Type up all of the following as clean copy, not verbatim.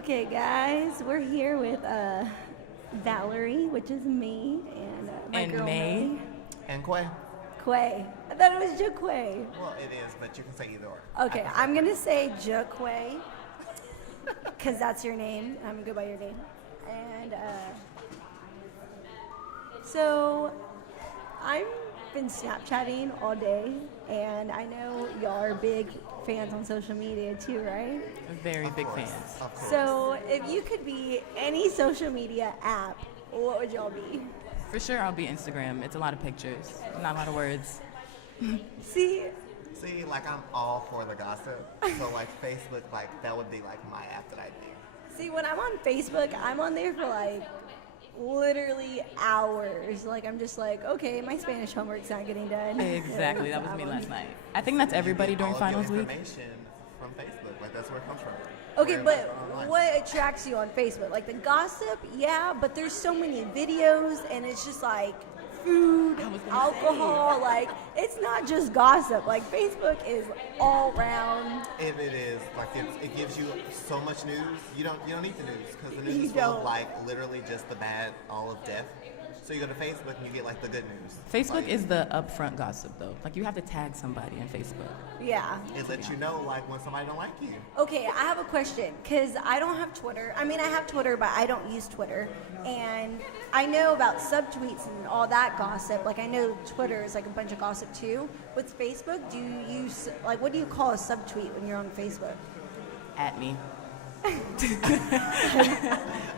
Okay, guys, we're here with Valorie, which is me, and my girl May. And Quay. Quay. I thought it was Quay. Well, it is, but you can say either or. Okay, I'm gonna say Quay, because that's your name. I'm gonna go by your name. And so I've been Snapchatting all day, and I know y'all are big fans on social media too, right? Very big fans. Of course. So if you could be any social media app, what would y'all be? For sure, I'll be Instagram. It's a lot of pictures, not a lot of words. See, like I'm all for the gossip. So like Facebook, like that would be like my app that I'd be. See, when I'm on Facebook, I'm on there for like literally hours. Like I'm just like, okay, my Spanish homework's not getting done. Exactly, that was me last night. I think that's everybody during finals week. Information from Facebook, like that's where it comes from. Okay, Very but much online. what attracts you on Facebook? Like the gossip, yeah, but there's so many videos, and it's just like food, I was gonna alcohol. Like it's not just gossip. Like Facebook is all around. It is like it gives you so much news. You don't need the news because the news You is full don't. of like literally just the bad, all of death. So you go to Facebook and you get like the good news. Facebook Like, is the upfront gossip, though. Like, you have to tag somebody on Facebook. Yeah. it lets you know like when somebody don't like you. Okay, I have a question because I don't have Twitter. I mean, I have Twitter, but I don't use Twitter. And I know about subtweets and all that gossip. Like, I know Twitter is like a bunch of gossip too. With Facebook, do you use, like, what do you call a subtweet when you're on Facebook? At me.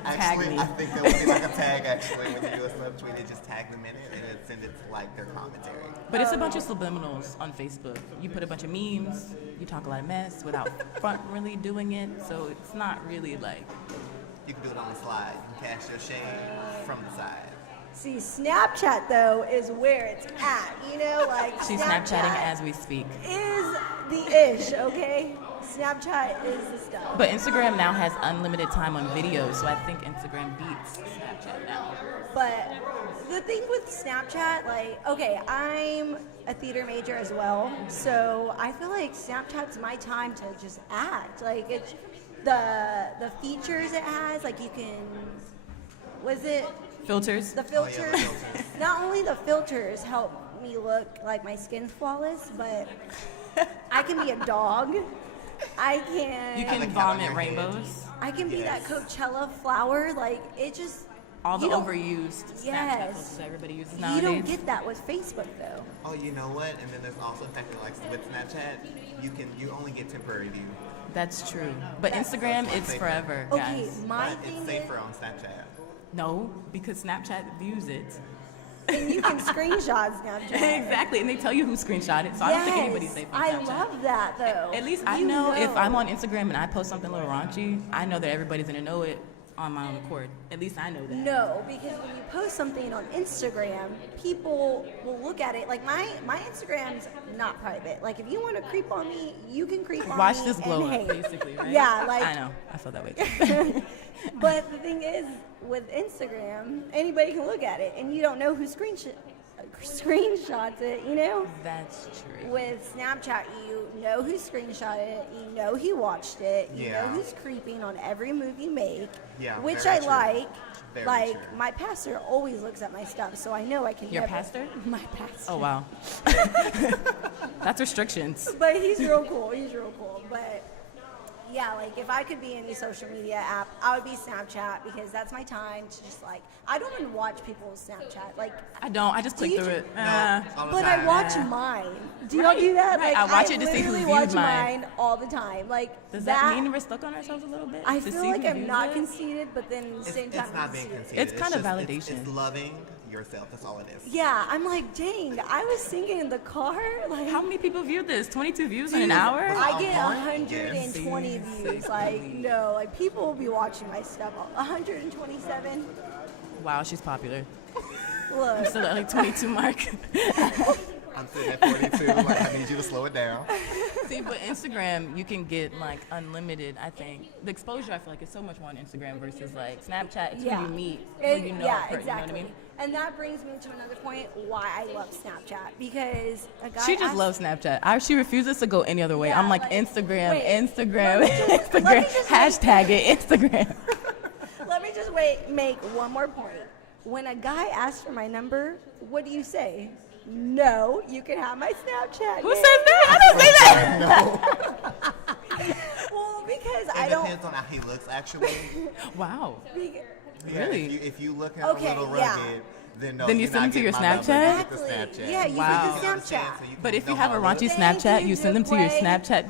Actually, me. I think that would be like a tag actually when you do a subtweet, it just tag them in it and it send it to like their commentary. But it's a bunch of subliminals on Facebook. You put a bunch of memes, you talk a lot of mess without front really doing it, so it's not really like... You can do it on the slide. You can cast your shade from the side. See, Snapchat, though, is where it's at. You know, like, She's Snapchatting as we speak. is the ish, okay? Snapchat is the stuff. But Instagram now has unlimited time on videos, so I think Instagram beats Snapchat now. But the thing with Snapchat, like, okay, I'm a theater major as well, so I feel like Snapchat's my time to just act. Like, it's the features it has, like, you can, was it Filters? the filters? Oh, yeah, the filters. Not only the filters help me look like my skin's flawless, but I can be a dog. I can. You can Like vomit on your head. rainbows. I can be that Yes. Coachella flower. Like it just. All the you don't- overused Snapchat Yes. filters that everybody uses You nowadays. don't get that with Facebook though. Oh, you know what? And then there's also the fact that like with Snapchat, you only get temporary view. That's true. But Instagram, it's safer. forever, Okay, guys. my But thing it's is, safer on Snapchat. No, because Snapchat views it. and you can screenshot Snapchat. Exactly, and they tell you who screenshot it, so I don't think anybody's safe on I Snapchat. love that though. At least I You know if I'm on Instagram and I post something a little raunchy, I know that everybody's gonna know it on my own accord. At least I know that. No, because when you post something on Instagram, people will look at it. Like my Instagram's not private. Like if you want to creep on me, you can creep on Watch me. this glow and up, hate. basically, right? Yeah, like I know. I feel that way too. But the thing is, with Instagram, anybody can look at it, and you don't know who screenshots it. You know. That's true. With Snapchat, you know who screenshot it, you know who watched it, you Yeah. know who's creeping on every move you make, Yeah, which very I true. like. Very Like true. my pastor always looks at my stuff, so I know I can. Your never- pastor? My pastor. Oh wow. That's restrictions. But he's real cool. He's real cool. But yeah, like if I could be any social media app, I would be Snapchat because that's my time to just like. I don't even watch people's Snapchat. Like, I don't. I just click you through ju- it. No, all the but I time. watch Yeah. mine. Do y'all Right, do that? right. Like, I watch it to see who literally viewed watch mine. all the time. Like Does that mean we're stuck on ourselves a little bit? I to feel see like who I'm views not it? conceited, but then at the It's, same time, it's not I'm being conceited. conceited. It's kind of just- validation. It's loving yourself. That's all it is. Yeah, I'm like, dang, I was singing in the car. Like, How many people viewed this? 22 views in dude, an hour? I get Wow. 120 views. Like, no, like people will be watching my stuff. 127. Wow, she's popular. Look, Still at like 22 mark. I I'm sitting at 42. Like, I need you to slow it down. See, but Instagram, you can get like unlimited. I think the exposure, I feel like, is so much more on Instagram versus like Snapchat. It's who you meet, who you know. Yeah, exactly. exactly. You know what I mean? And that brings me to another point why I love Snapchat, because a guy She just asked, loves Snapchat. She refuses to go any other way. Yeah, I'm like, like, Instagram, wait, Instagram, let me Instagram, just hashtag it, Instagram. Let me just make one more point. When a guy asks for my number, what do you say? No, you can have my Snapchat. Who says that? I don't say that. No. Well, because It I don't. depends on how he looks, actually. Wow. Be- Yeah, Really? If you look at Okay, a little yeah. rugged, then no. Then you you're send not them to your getting my number. Snapchat? You get the Exactly. Snapchat. Yeah, you Wow. get the Snapchat. So you can But if you know have a how it raunchy looks. Thank Snapchat, you, you send them to your Quay. Snapchat.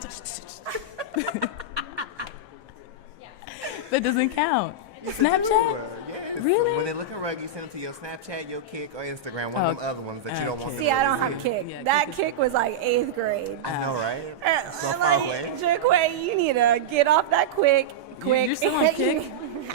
That doesn't count. Yes, Snapchat? Yes. Really? When they look rugged, you send them to your Snapchat, your Kick, or Instagram. One Oh, of them other ones that you don't want okay. to See, I don't really have see. kick. Yeah, That Kick is- kick was like 8th grade. I know, right? So far like, away. Quay, you need to get off that quick. You're still on Kick?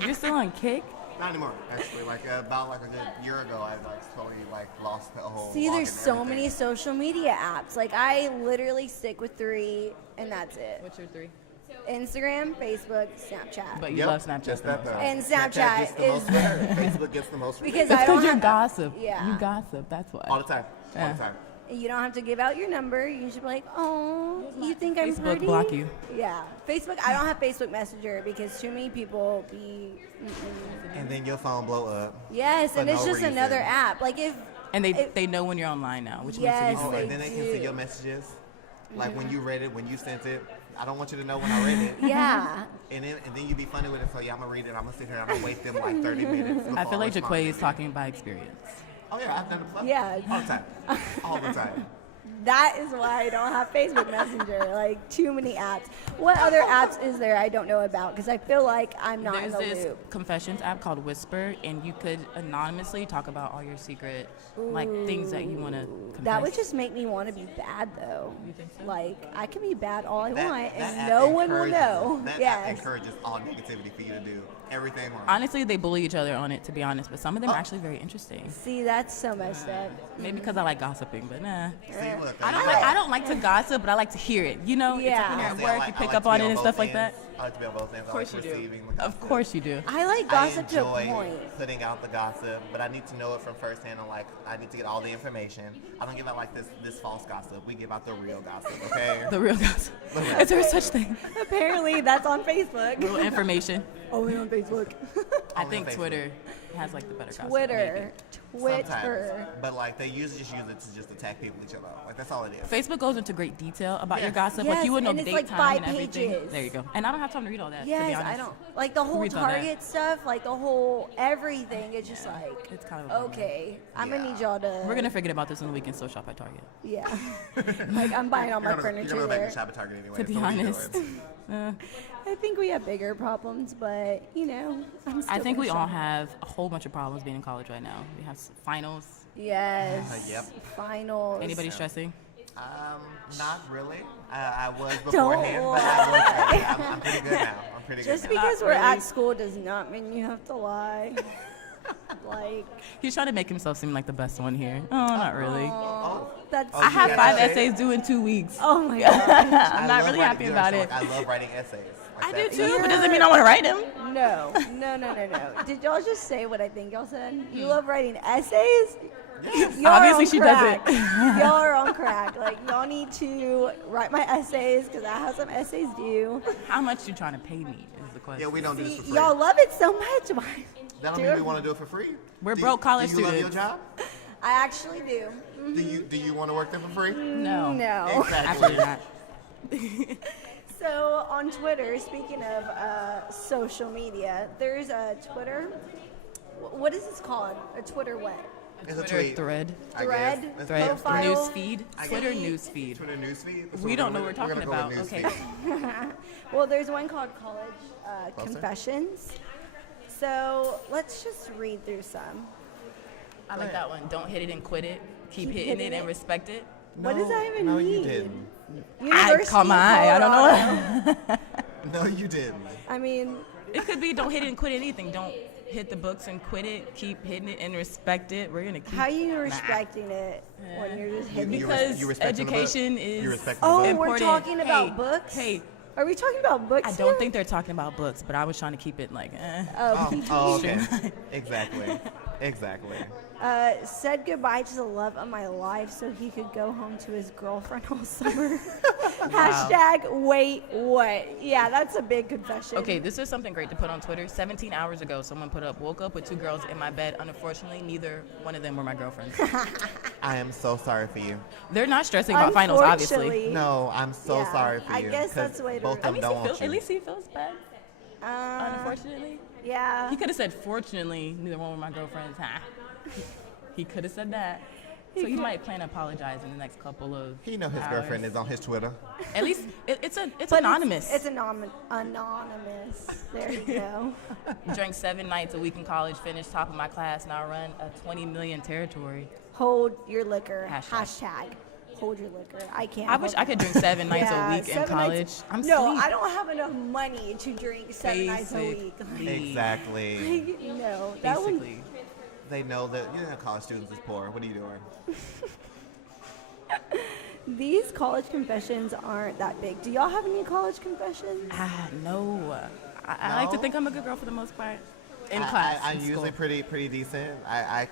You're still on Kick? Not anymore, actually. Like about like a good year ago, I like slowly like lost the whole. See, walk there's and so everything. many social media apps. Like, I literally stick with 3, and that's it. What's your 3? Instagram, Facebook, Snapchat. But you Yep, love Snapchat. just the that most. though. And Snapchat Snapchat gets the is- most for her. Facebook gets the most for Because It's I don't because you're have- gossip. Yeah. You gossip. That's why. all the time. All Yeah. the time. You don't have to give out your number. You should be like, oh, you think I'm Facebook pretty? block you. Yeah. Facebook, I don't have Facebook Messenger because too many people be. And then your phone blow up. Yes, For and it's no just another reason. app. Like if. And if- they know when you're online now, which Yes, makes it Oh, even they and then they can do. see your messages. Like when you read it, when you sent it. I don't want you to know when I read it. Yeah. And then you be funny with it. So yeah, I'm gonna read it. I'm gonna sit here and I'm gonna wait them like 30 minutes. I feel like before I Jaquay is respond. talking by experience. Oh yeah, I've done it before. Yeah. All the time. All the time. That is why I don't have Facebook Messenger. Like too many apps. What other apps is there I don't know about? Because I feel like I'm not There's in the this loop. confessions app called Whisper, and you could anonymously talk about all your secret, like things that you want to confess. That would just make me want to be bad, though. You think so? Like I can be bad all I That- want, that and app no one will encourages- know. That app Yes. encourages all negativity for you to do everything wrong. Honestly, they bully each other on it, to be honest, but some of them are actually very interesting. See, that's so messed up. Maybe because I like gossiping, but nah. See, look, I don't like to gossip, but I like to hear it. You know, Yeah. it's like when you're at See, work, you pick up to on be it and both stuff like ends. that. I like to be on both ends. Of course you I like do. receiving the Of gossip. course you do. I like I gossip to a enjoy point. putting out the gossip, but I need to know it from firsthand. And like, I need to get all the information. I don't give out like this false gossip. We give out the real gossip, okay? The real gossip. The real Is there such thing? Apparently, that's on Facebook. Real information. Only on Facebook. I Only on think Facebook. Twitter has like the better gossip. Twitter. Sometimes. Twitter. But like, they usually just use it to just attack people each other. Like, that's all it is. Facebook goes into great detail about your Yes. gossip. Yes, like you would know and the it's date, like time, 5 and everything. pages. There you go. And I don't have time to read all that. to be Yes, honest. I don't like the whole reads all that? Target stuff, like the whole everything. It's just Yeah, like, it's kind of a bummer. okay, I'm Yeah. gonna need y'all to. We're gonna forget about this when we can still shop at Target. Yeah. Like I'm buying all my You're furniture gonna make there. me shop at Target anyway. To be so what are you honest, doing? I think we have bigger problems, but you know, I'm still I think gonna we all shop. have a whole bunch of problems being in college right now. We have finals. Yes. Yep. Finals. Anybody stressing? Not really. I was beforehand, but I was. I'm pretty good now. I'm pretty Just good now. because we're really. at school does not mean you have to lie. Like, He's trying to make himself seem like the best one here. Oh, not really. Oh, that's. Oh, I have you 5 got essays due in 2 weeks. Oh my god. I'm I not love really writing- happy you about it. understand, like, I love writing essays. Like I that. do too, but doesn't mean I want to write them. No. Did y'all just say what I think y'all said? You love writing essays? Y'all are Obviously on she crack. doesn't. Y'all are on crack. Like, y'all need to write my essays because I have some essays due. How much you trying to pay me is the question. Yeah, we don't do this for free. Y'all love it so much. Why? That don't do mean we it. want to do it for free. We're Do broke college Do you love your students. job? I actually do. Do you want to work there for free? No. No. Absolutely not. So on Twitter, speaking of social media, there's a Twitter. What is this called? A Twitter what? It's a Twitter tweet. thread. I Thread? guess. It's Thread. Profile. News feed. I Twitter guess. news feed. Twitter newsfeed. That's We what don't know what we're gonna talking go about. with Okay. newsfeed. Well, there's one called College Closer. Confessions. So let's just read through some. I like that one. Don't hit it and quit it. Keep hitting it and respect it. What does that even no, mean? you didn't. I caught my eye. I don't know. No, you didn't. I mean, It could be don't hit it and quit anything. Don't hit the books and quit it. Keep hitting it and respect it. We're gonna keep. how are you respecting it when you're just hitting? Because you respecting the book? education is You respecting the Oh, book? we're important. talking about Hey, books? Hey, Are we talking about books I don't here? think they're talking about books, but I was trying to keep it like. Okay. Exactly. Said goodbye to the love of my life so he could go home to his girlfriend all summer. Hashtag wait what? Yeah, that's a big confession. Okay, this is something great to put on Twitter. 17 hours ago, someone put up, woke up with 2 girls in my bed. Unfortunately, neither one of them were my girlfriends. I am so sorry for you. They're not stressing about finals, obviously. Unfortunately. No, I'm so Yeah, sorry for I you. guess 'cause that's the way to- both of them don't want you. At least he feels bad. Unfortunately. Yeah. He could have said, fortunately, neither one were my girlfriends. Ha. He could have said that. So he might plan to apologize in the next couple of He know his hours. girlfriend is on his Twitter. At least it's But anonymous. It's anonymous. There you go. Drank 7 nights a week in college, finished top of my class, now run a 20 million territory. Hold your liquor. Hashtag. Hold your liquor. I can't. I wish I could drink 7 nights Yeah, a week in 7 college. nights- I'm No, sleep. I don't have enough money to drink 7 nights a week. Exactly. No, that would. Basically. They know that college students is poor. What are you doing? These college confessions aren't that big. Do y'all have any college confessions? No. I like to No? think I'm a good girl for the most part. In I- class. I'm in usually school. pretty decent. I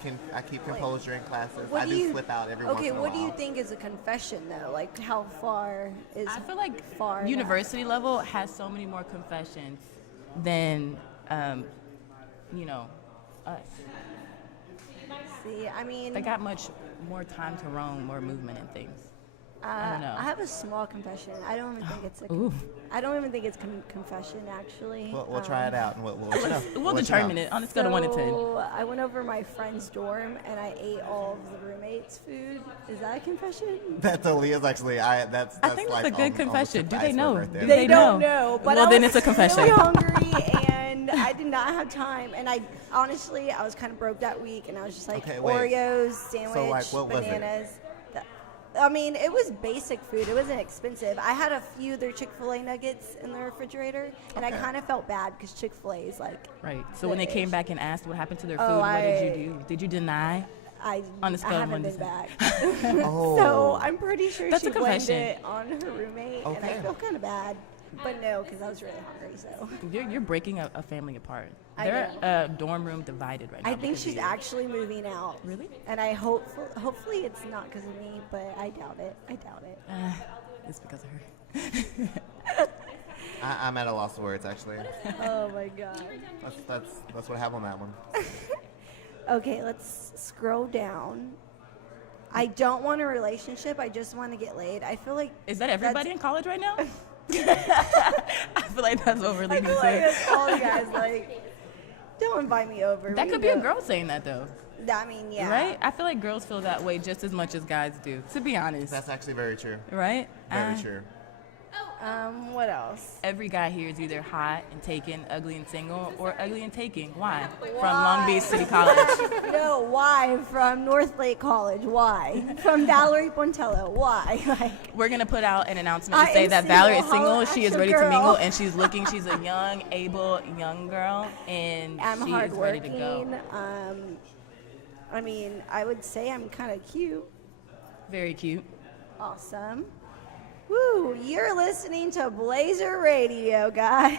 keep composure in classes. What I do do you- slip out every once Okay, in a what do while. you think is a confession though? Like how far is? I feel like far enough? university level has so many more confessions than, us. See, I mean, They got much more time to roam, more movement and things. I don't know. I have a small confession. I don't even think it's a. Ooh. I don't even think it's confession actually. We'll try it out and we'll let you know. We'll determine it on a scale of 1 to 10. So I went over my friend's dorm and I ate all of the roommates' food. Is that a confession? That totally is actually. That's I think like that's a good almost confession. the Do they iceberg know? right there. Do They they don't know. know, but Well, I then was it's a confession. really hungry and I did not have time. And I honestly, I was kind of broke that week, and I was just like Okay, wait. Oreos, sandwich, like, what was it? bananas. I mean, it was basic food. It wasn't expensive. I had a few of their Chick-fil-A nuggets in the refrigerator, and I Okay. kind of felt bad because Chick-fil-A is like. Right. So when they came back and asked what happened to their food, Oh, what did you do? Did you deny? I On a scale of haven't 1 to been 10. back. Oh. So I'm pretty sure That's she a confession. blamed it on her roommate, and I Okay. feel kind of bad. But no, because I was really hungry, so. You're breaking a family apart. I They're know. dorm room divided right now. I think because of she's you. actually moving out. Really? And I hopefully it's not because of me, but I doubt it. It's because of her. I'm at a loss of words actually. Oh my god. That's what I have on that one. Okay, let's scroll down. I don't want a relationship. I just want to get laid. I feel like Is that everybody in college right now? I feel like that's what we're I leading feel like to. that's all you guys like. Don't invite me over. That We could be a go- girl saying that though, I mean, yeah. right? I feel like girls feel that way just as much as guys do. To be honest, That's actually very true. right? Very true. What else? Every guy here is either hot and taken, ugly and single, or ugly and taking. Why? From Why? Long Beach City College. No, why? From North Lake College. Why? From Valorie Buentello. Why? Like, We're gonna put out an announcement to I say am that Valerie is single. single. Holla She at is your ready to girl. mingle, and she's looking. She's a young, able, young girl, and I'm she is ready to hardworking. go. I mean, I would say I'm kind of cute. Very cute. Awesome. Woo, you're listening to Blazer Radio, guys.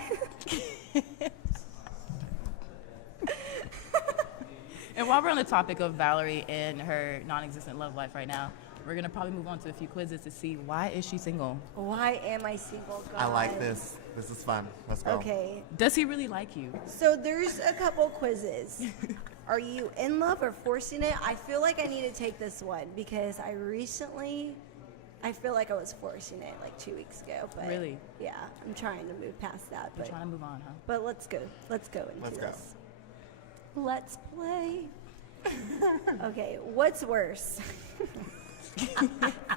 And while we're on the topic of Valerie and her non-existent love life right now, we're gonna probably move on to a few quizzes to see why is she single. Why am I single, guys? I like this. This is fun. Let's go. Okay, Does he really like you? so there's a couple quizzes. Are you in love or forcing it? I feel like I need to take this one because I feel like I was forcing it like 2 weeks ago. But Really? Yeah, I'm trying to move past that. We're But, trying to move on, huh? but let's go. Let's go into Let's go. this. Let's play. Okay, what's worse?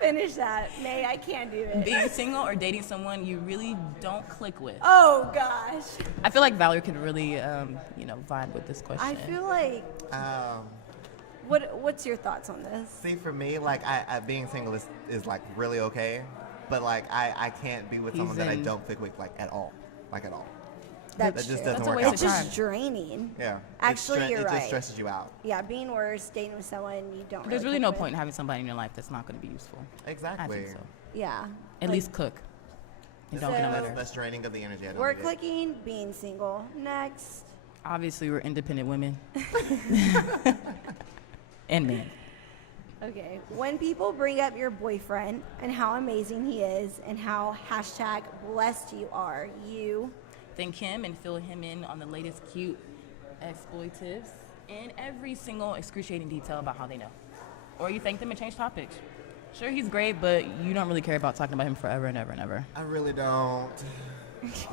Finish that. May, I can't do it. Being single or dating someone you really don't click with. Oh gosh. I feel like Valerie could really, vibe with this question. I feel like what's your thoughts on this? See, for me, like, I being single is like really okay, but like I can't be with He's someone that I in- don't click with like at all. like at all. That's That just true. doesn't That's a work waste out. It's of just time. draining. Yeah. Actually, you're It right. just stresses you out. Yeah, being worse, dating with someone you don't. There's really click no with. point in having somebody in your life that's not going to be useful. I Exactly. think so. Yeah. At least cook. And don't get a So- litter. That's draining of the energy. I don't Work need it. clicking, being single. Next. Obviously, we're independent women. And men. Okay. When people bring up your boyfriend and how amazing he is and how hashtag blessed you are, you. Thank him and fill him in on the latest cute exploitives and every single excruciating detail about how they know. Or you thank them and change topics. Sure, he's great, but you don't really care about talking about him forever and ever and ever. I really don't.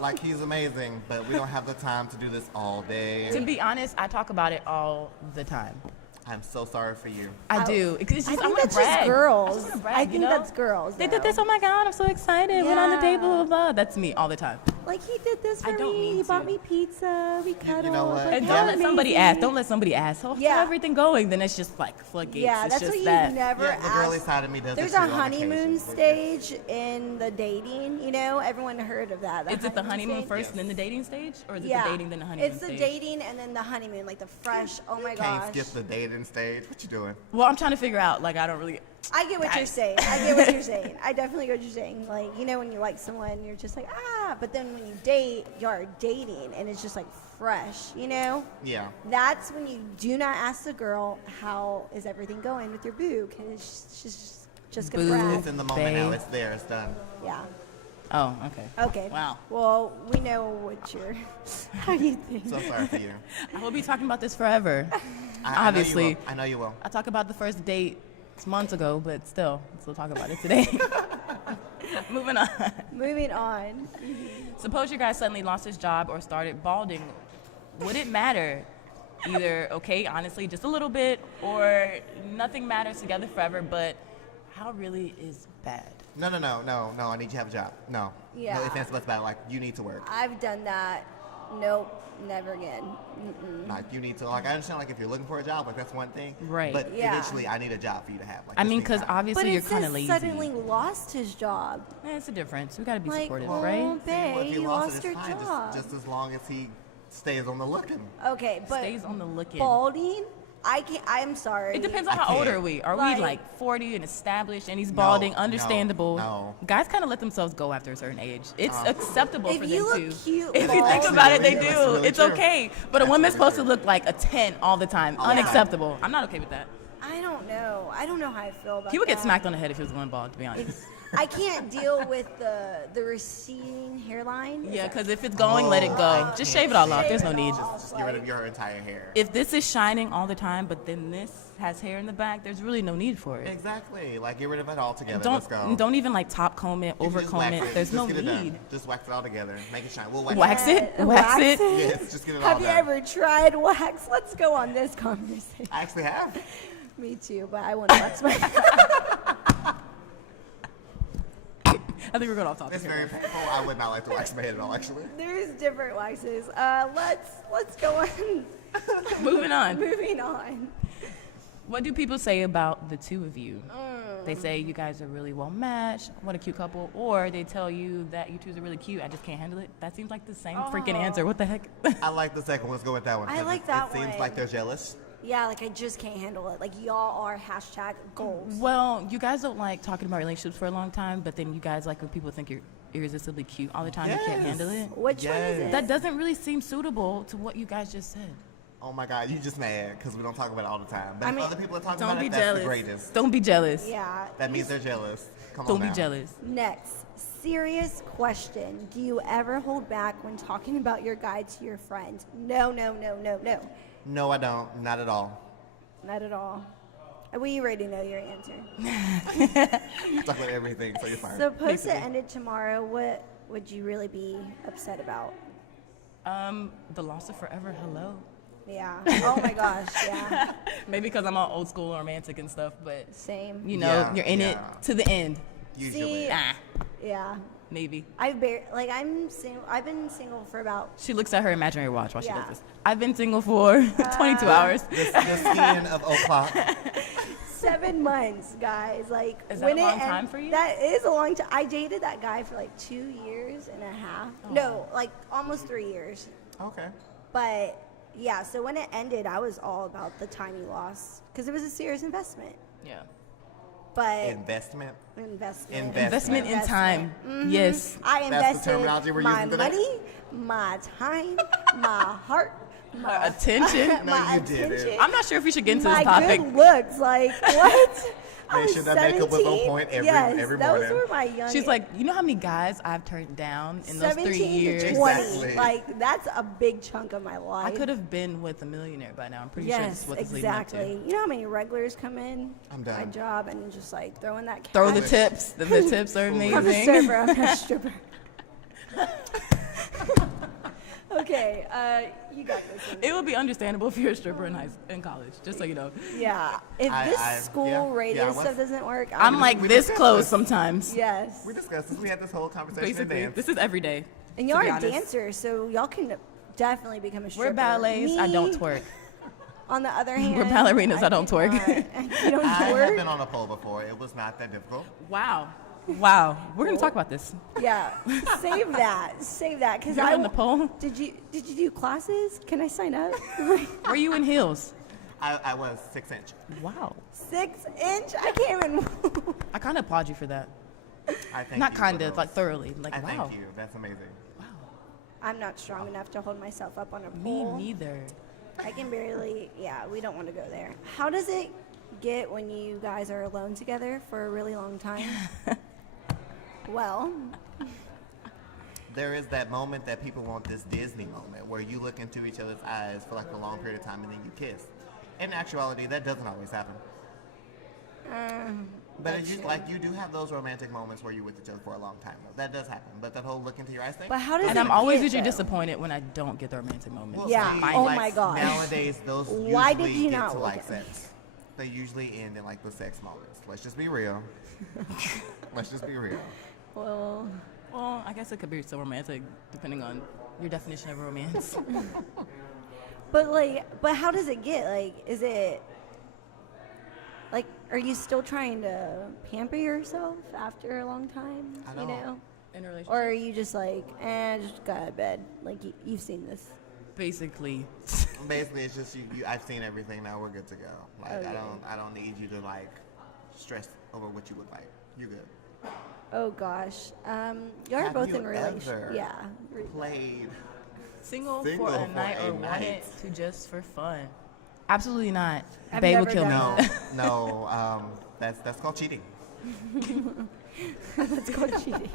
Like, he's amazing, but we don't have the time to do this all day. To be honest, I talk about it all the time. I'm so sorry for you. I do. It's just, I I think want that's to brag. just girls. I just wanna brag, I you think know? that's girls. They did though. this. Oh my God, I'm so excited. Went on the date, blah, blah, blah. That's me all the time. Like, he did this for I don't me. mean He bought to. me pizza. We cuddled. know what? Like, And how don't let somebody amazing. ask. Don't let somebody ask. So Yeah. how's everything going? Then it's just like floodgates. Yeah, it's that's just what you that. never Yeah, the girly ask. side of me does There's it too a on honeymoon occasion. stage in the dating, you know? Everyone heard of that. Is it the honeymoon stage. first and then the dating stage? Or is it Yeah. the dating then the honeymoon It's the stage? dating and then the honeymoon, like the fresh, oh my Can't gosh. skip the dating stage. What you doing? Well, I'm trying to figure out, like, I don't really. I get what you're saying. I get what you're saying. I definitely get what you're saying. Like, you know, when you like someone, you're just like, but then when you date, you're dating and it's just like fresh, you know? Yeah. That's when you do not ask the girl, how is everything going with your boo? Because she's just going to Boo. brag. It's in the moment now. Babe. It's there. It's done. Yeah. Oh, okay. Okay. Wow. Well, we know what you're, how you think. So sorry for you. I will be talking about this forever. I Obviously. I know you will. I talked about the first date months ago, but still talk about it today. Moving on. Moving on. Suppose your guy suddenly lost his job or started balding. Would it matter? Either, okay, honestly, just a little bit, or nothing matters together forever, but how really is bad? No. I need you to have a job. No. Yeah. No ifs, ands, buts about it. Like, you need to work. I've done that. Nope. Never again. Mm-mm. Like, you need to, like, I understand, like, if you're looking for a job, like, that's one thing. Right. But Yeah. eventually, I need a job for you to have. Like, I just mean, need because that. But obviously it you're kind of says lazy. suddenly lost his job. It's a difference. We got to be Like, supportive, oh, right? Well, babe, if you lost lost it, your it's fine. job. Just as long as he stays on the looking. Okay, but Stays on the looking. balding, I can't. I'm sorry. It depends on I how old can't. are we. Are Like- we like 40 and established and he's balding? No, Understandable. no. Guys kind of let themselves go after a certain age. It's acceptable If for you them look to. cute If you bald- think Actually, about it, they really, do. that's really It's true. okay. But a That's woman's really supposed true. to look like a 10 all the time. All the time. Unacceptable. I'm not okay with that. I don't know. I don't know how I feel about He would get that. smacked on the head if he was going bald, to be honest. I can't deal with the receding hairline. Yeah, because if it's going, let it go. Just shave it all off. There's no need. Just get rid of your entire hair. If this is shining all the time, but then this has hair in the back, there's really no need for it. Exactly. Like, get rid of it all together. Let's go. Don't even like top comb it, You over just comb wax it. There's Just no get it done. need. Just wax it all together. Make it shine. We'll wax, Wax it. Yeah, Wax wax it. it. Yes, just get it all Have you done. ever tried wax? Let's go on this conversation. I actually have. Me too, but I want to wax my. I think we're going off topic. It's here. very painful. I would not like to wax my head at all, actually. There's different waxes. Let's go on. Moving on. Moving on. What do people say about the two of you? They say you guys are really well matched, what a cute couple, or they tell you that you two are really cute, I just can't handle it. That seems like the same freaking answer. What the heck? I like the second one. Let's go with that one. I 'cause like it that seems one. like they're jealous. Yeah, like I just can't handle it. Like y'all are hashtag goals. Well, you guys don't like talking about relationships for a long time, but then you guys like when people think you're irresistibly cute all the time, you can't Yes. handle it. Which one is it? That doesn't really seem suitable to what you guys just said. Oh my God, you just mad because we don't talk about it all the time. But I if mean, other people are talking Don't about be it, that's jealous. the greatest. Don't be jealous. Yeah. That means they're jealous. Come on Don't be now. jealous. Next, serious question. Do you ever hold back when talking about your guy to your friends? No. No, I don't. Not at all. Not at all. We already know your answer. You talk about everything, so you're fine. Suppose it ended tomorrow. What would you really be upset about? The loss of forever hello. Yeah. Oh my gosh. Yeah. Maybe because I'm all old school and romantic and stuff, but Same. you know, Yeah, you're in it yeah. to the end. Usually. See, Ah, yeah. maybe. I've been single for about She looks at her imaginary watch while she Yeah. does this. I've been single for 22 hours. The skin of o'clock. 7 7 months, guys. Like, Is that when a long it time for you? That is a long time. I dated that guy for like 2 years and a half. No, like almost 3 years. Okay. But yeah, so when it ended, I was all about the time you lost because it was a serious investment. Yeah. But Investment. Investment in time. Mm-hmm. Yes. I That's the invested terminology we're my using today? money, my time, my heart, my Attention. No, my you didn't. attention, I'm not sure if we should get into my this topic. good looks. Like what? I Make was sure that makeup was on 17. point every yes, morning. those were my young. She's like, you know how many guys I've turned down in those 3 17 years? to 20. Exactly. Like that's a big chunk of my life. I could have been with a millionaire by now. I'm pretty sure this Yes, is what this exactly. leading up to. You know how many regulars come in? I'm done. My job and just like throwing that cash. Throw the tips. The tips are amazing. I'm a stripper. I'm a stripper. Okay, you got this one. It would be understandable if you're a stripper in college, just so you know. Yeah. If this school radio stuff doesn't work, I'm like this close sometimes. yes. We discussed this. We had this whole conversation in Basically, dance. this is every day. And to y'all be are honest. dancers, so y'all can definitely become a stripper. We're ballets. I don't twerk. On the other hand, We're ballerinas. I don't twerk. You don't I have twerk? been on a pole before. It was not that difficult. Wow. Wow. We're going to talk about this. Yeah. Save that. Save that. Because You're on the pole? Did you do classes? Can I sign up? Were you in heels? I was 6-inch. Wow. 6-inch? I can't even. I kind of applaud you for that. I thank Not you kind for of, those. like thoroughly. Like, I wow. thank you. That's amazing. Wow. I'm not strong enough to hold myself up on a Me pole. neither. I can barely. Yeah, we don't want to go there. How does it get when you guys are alone together for a really long time? Well, There is that moment that people want, this Disney moment, where you look into each other's eyes for like a long period of time and then you kiss. In actuality, that doesn't always happen. But it's just like you do have those romantic moments where you're with each other for a long time. Though. That does happen. But that whole look into your eyes thing. but how does And it I'm always get, usually though? disappointed when I don't get the romantic moment. Well, Yeah. see, Oh like, my gosh. Nowadays, those Why usually did you get not to look like at- sex. They usually end in like the sex moments. Let's just be real. Let's just be real. Well, Well, I guess it could be so romantic, depending on your definition of romance. but how does it get? Like, is it like, are you still trying to pamper yourself after a long time? I You don't. know, In a relationship. or are you just like, just got out of bed? Like you've seen this. Basically. Basically, it's just you. I've seen everything. Now we're good to go. Like Okay. I don't need you to like stress over what you look like. You're good. Oh gosh, y'all are Have both you in relationship. ever Yeah. Played. Single Single for a for night a or want night. it to just for fun? Absolutely not. I've Babe will never kill me. done No, no. That's called cheating. That's called cheating.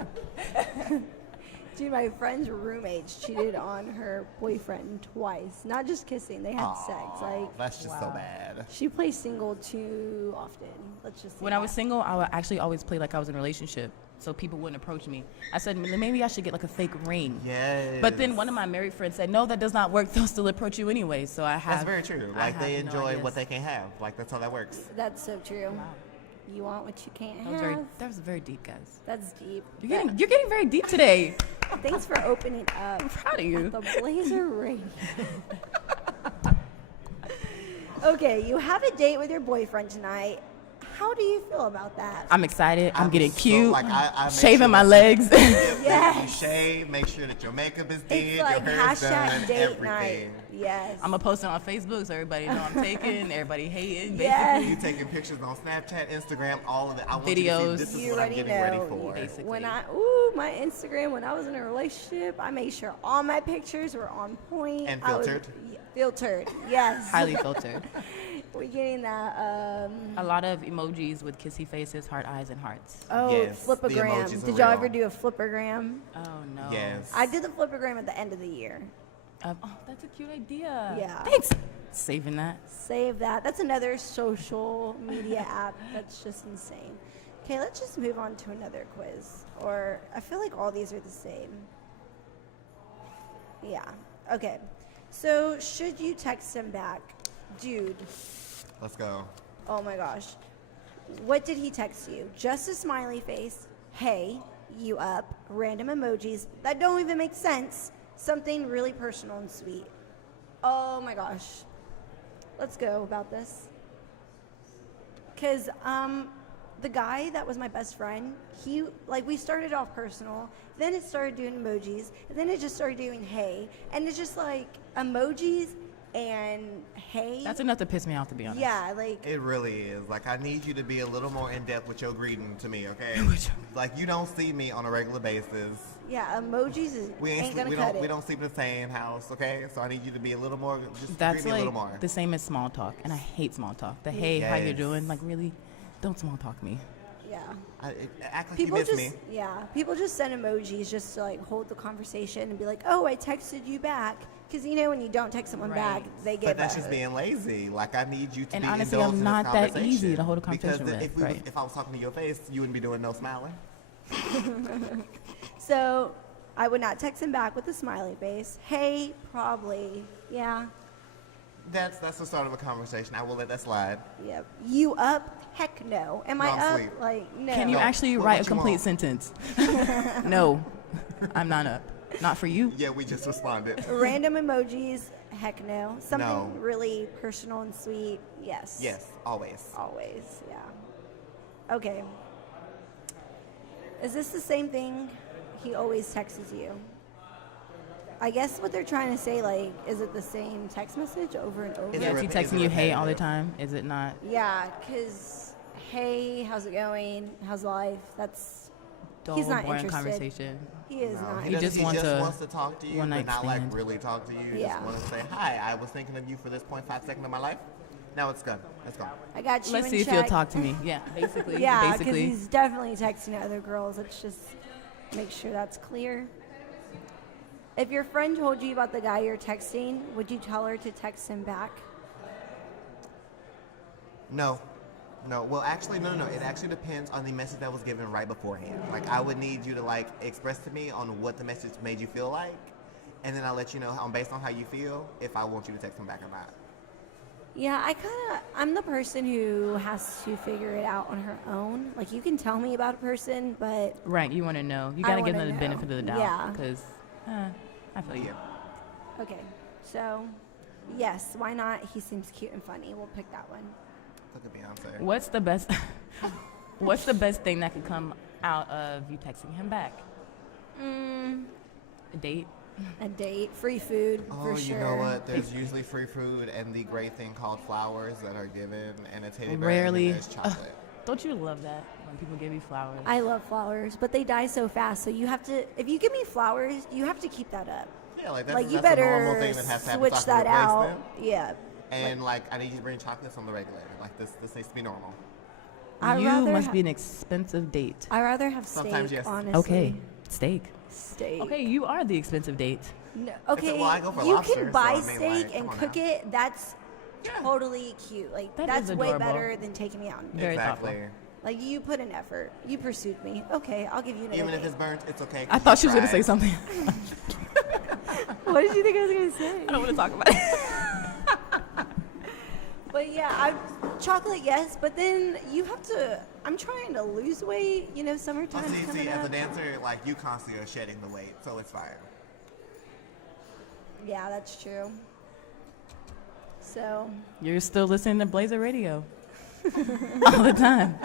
Dude, my friend's roommates cheated on her boyfriend twice. Not just kissing, they had sex. Like, That's just so bad. she plays single too often. Let's just say When I was that. single, I would actually always play like I was in a relationship, so people wouldn't approach me. I said, maybe I should get like a fake ring. Yes. But then one of my married friends said, no, that does not work. They'll still approach you anyway. So I have. That's very true. I Like they have no enjoy ideas. what they can have. Like that's how that works. That's so true. Wow. You want what you can't That was have. that was very deep, guys. That's deep. You're getting very deep today. Thanks for opening up. I'm proud of you. The Blazer Radio. Okay, you have a date with your boyfriend tonight. How do you feel about that? I'm excited. I'm getting so, cute. like, I make shaving sure my that- legs. That you Yes. shave. Make sure that your makeup is did. It's like your hair is done. hashtag date Everything. night. Yes. I'm gonna post it on Facebook so everybody know I'm taking. Everybody hating. Yes. Basically. You taking pictures on Snapchat, Instagram, all of it. I want you to Videos. see this is You what I'm already getting know. ready for. Basically. When my Instagram, when I was in a relationship, I made sure all my pictures were on point. And I was- filtered? Filtered, yes. Highly filtered. We're getting that. A lot of emojis with kissy faces, heart eyes, and hearts. Oh, Yes, the flipagram. emojis are Did y'all real. ever do a flipagram? Oh no. Yes. I did the flipagram at the end of the year. Oh, that's a cute idea. Yeah. Thanks. Saving that. Save that. That's another social media app that's just insane. Okay, let's just move on to another quiz. Or I feel like all these are the same. Yeah. Okay. So, should you text him back? Dude, Let's go. oh my gosh. What did he text you? Just a smiley face. Hey, you up? Random emojis that don't even make sense. Something really personal and sweet. Oh my gosh. Let's go about this. Because the guy that was my best friend, he, like, we started off personal, then it started doing emojis, and then it just started doing hey. And it's just like emojis and hey. That's enough to piss me off, to be honest. Yeah, like. It really is. Like, I need you to be a little more in depth with your greeting to me, okay? Like, you don't see me on a regular basis. Yeah, emojis ain't gonna cut it. We don't sleep in the same house, okay? So I need you to be a little more. Just That's greet me a like little more. the same as small talk, and I hate small talk. The hey, how you doing? Like, really, don't small talk me. Yeah. Act like People you miss just, me. yeah, people just send emojis just to like hold the conversation and be like, oh, I texted you back. Because you know when you don't text someone back, they get But that's mad. just being lazy. Like, I need you to And be honestly, indulged I'm in not this that conversation. easy to hold a conversation because with, if I was talking to your face, you wouldn't be doing no smiling. So I would not text him back with a smiley face. Hey, probably. Yeah. That's the start of a conversation. I will let that slide. Yep. You up? Heck no. Am No, I I'm up? asleep. Like, no. Can you No, actually what write a you complete want? sentence? No, I'm not up. Not for you. Yeah, we just responded. Random emojis? Heck no. Something No. really personal and sweet? Yes. Yes, always. Always, yeah. Okay. Is this the same thing? He always texts you. I guess what they're trying to say, like, is it the same text message over and over? Is Yeah, it is he rep- is texting it you hey all the repetitive? time? Is it not? Yeah, because, hey, how's it going? How's life? That's, Dull, he's not boring interested. conversation. He is No, not he He doesn't- just he wants just a wants to talk to you, but one-night not like stand. really talk to you. He Yeah. just want to say, hi, I was thinking of you for this 0.5 second of my life. Now it's gone. It's gone. I got you Let's in see if check. you'll talk to me. Yeah, basically. Yeah, because basically. he's definitely texting other girls. Let's just make sure that's clear. If your friend told you about the guy you're texting, would you tell her to text him back? No. No. Well, actually, no. It actually depends on the message that was given right beforehand. Like, I would need you to, like, express to me on what the message made you feel like, and then I'll let you know, based on how you feel, if I want you to text him back or not. Yeah, I'm the person who has to figure it out on her own. Like, you can tell me about a person, but Right, you want to know. You I got to give wanna them the know. benefit of the doubt. Yeah. Because, I feel you. Yeah. okay. So, yes, why not? He seems cute and funny. We'll pick that one. Look at Beyonce. What's the best? What's the best thing that could come out of you texting him back? A date. A date, free food, Oh, for you sure. know what? There's usually free food and the great thing called flowers that are given, and a teddy bear, Rarely. and then there's chocolate. Don't you love that when people give you flowers? I love flowers, but they die so fast. So you have to, if you give me flowers, you have to keep that up. Yeah, like that's, Like, you that's a normal better thing that has to happen switch so I can that replace out. them. Yeah. And like, I need you to bring chocolates on the regular. Like this needs to be normal. I'd you rather must ha- be an expensive date. I'd rather have steak, Sometimes, yes. honestly. Okay, steak. Steak. Okay, you are the expensive date. No, okay, well, I go for you lobster, can so buy I mean, steak like, and come on cook now. it. That's totally cute. Like, That that's is way adorable. better than taking me out. Very exactly. thoughtful. Like, you put an effort. You pursued me. Okay, I'll give you another Even if date. it's burnt, it's okay. I thought she was going to say tried. something. What did you think I was going to say? I don't want to talk about it. But yeah, chocolate, yes, but then you have to. I'm trying to lose weight. You know, Well, summertime's coming see, as a up. dancer, like you constantly are shedding the weight, so it's fine. Yeah, that's true. So You're still listening to Blazer Radio. All the time.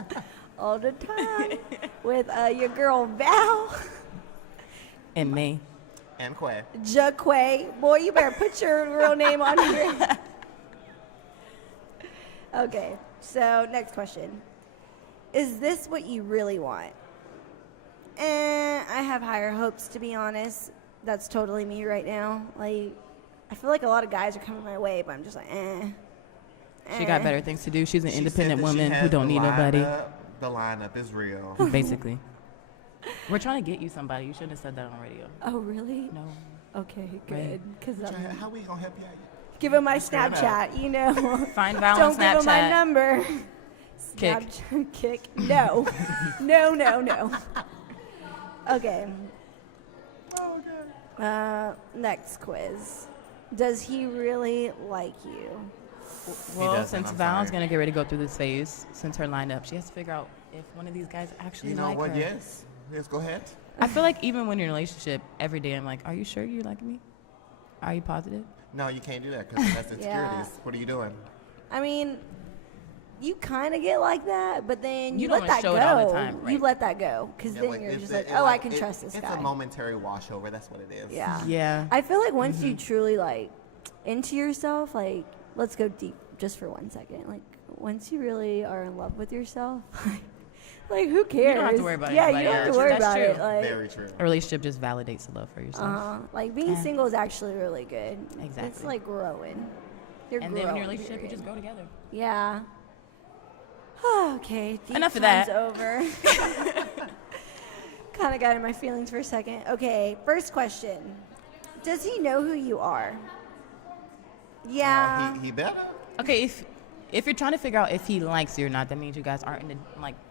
all the time with your girl Val, In May. And Quay. Quay. Boy, you better put your real name on here. Okay, so next question. Is this what you really want? I have higher hopes, to be honest. That's totally me right now. Like, I feel like a lot of guys are coming my way, but I'm just like, She got better things to do. She's an She independent said that she woman who has don't the need nobody. lineup. The lineup is real. Basically. We're trying to get you somebody. You shouldn't have said that on radio. Oh, really? No. Okay, Right. good. Because How we gonna help you out? give him my Screw it up. Snapchat, you know. Find Val on Don't give him my Snapchat. number. Kick. Kick. No. No. Okay. Next quiz. Does he really like you? Well, doesn't, since I'm Val's sorry. going to get ready to go through this phase, since her lineup, she has to figure out if one of these guys actually You know like what? her. Yes. Yes, go ahead. I feel like even when you're in a relationship, every day I'm like, are you sure you like me? Are you positive? No, you can't do that because that's insecurities. Yeah. What are you doing? I mean, you kind of get like that, but then you don't let wanna that show go. it all the time, You right. let that go because Yeah, then like, you're it's just a- like, it, oh, I like, can it- trust this it's guy. a momentary washover. That's what it is. Yeah. Yeah. I feel like once you truly like into yourself, like let's go deep just for 1 second. Like once you really are in love with yourself, like who cares? You don't have to worry about yeah, anybody you don't have else. to worry That's about true. it. Like, Very true. A relationship just validates the love for yourself. like being single is actually really good. It's Exactly. like growing. You're And growing, then in your relationship, you period. just grow together. Yeah. Okay. Deep Enough of time's that. over. Kind of got in my feelings for a second. Okay. First question. Does he know who you are? Yeah. He better. Okay, if you're trying to figure out if he likes you or not, that means you guys aren't in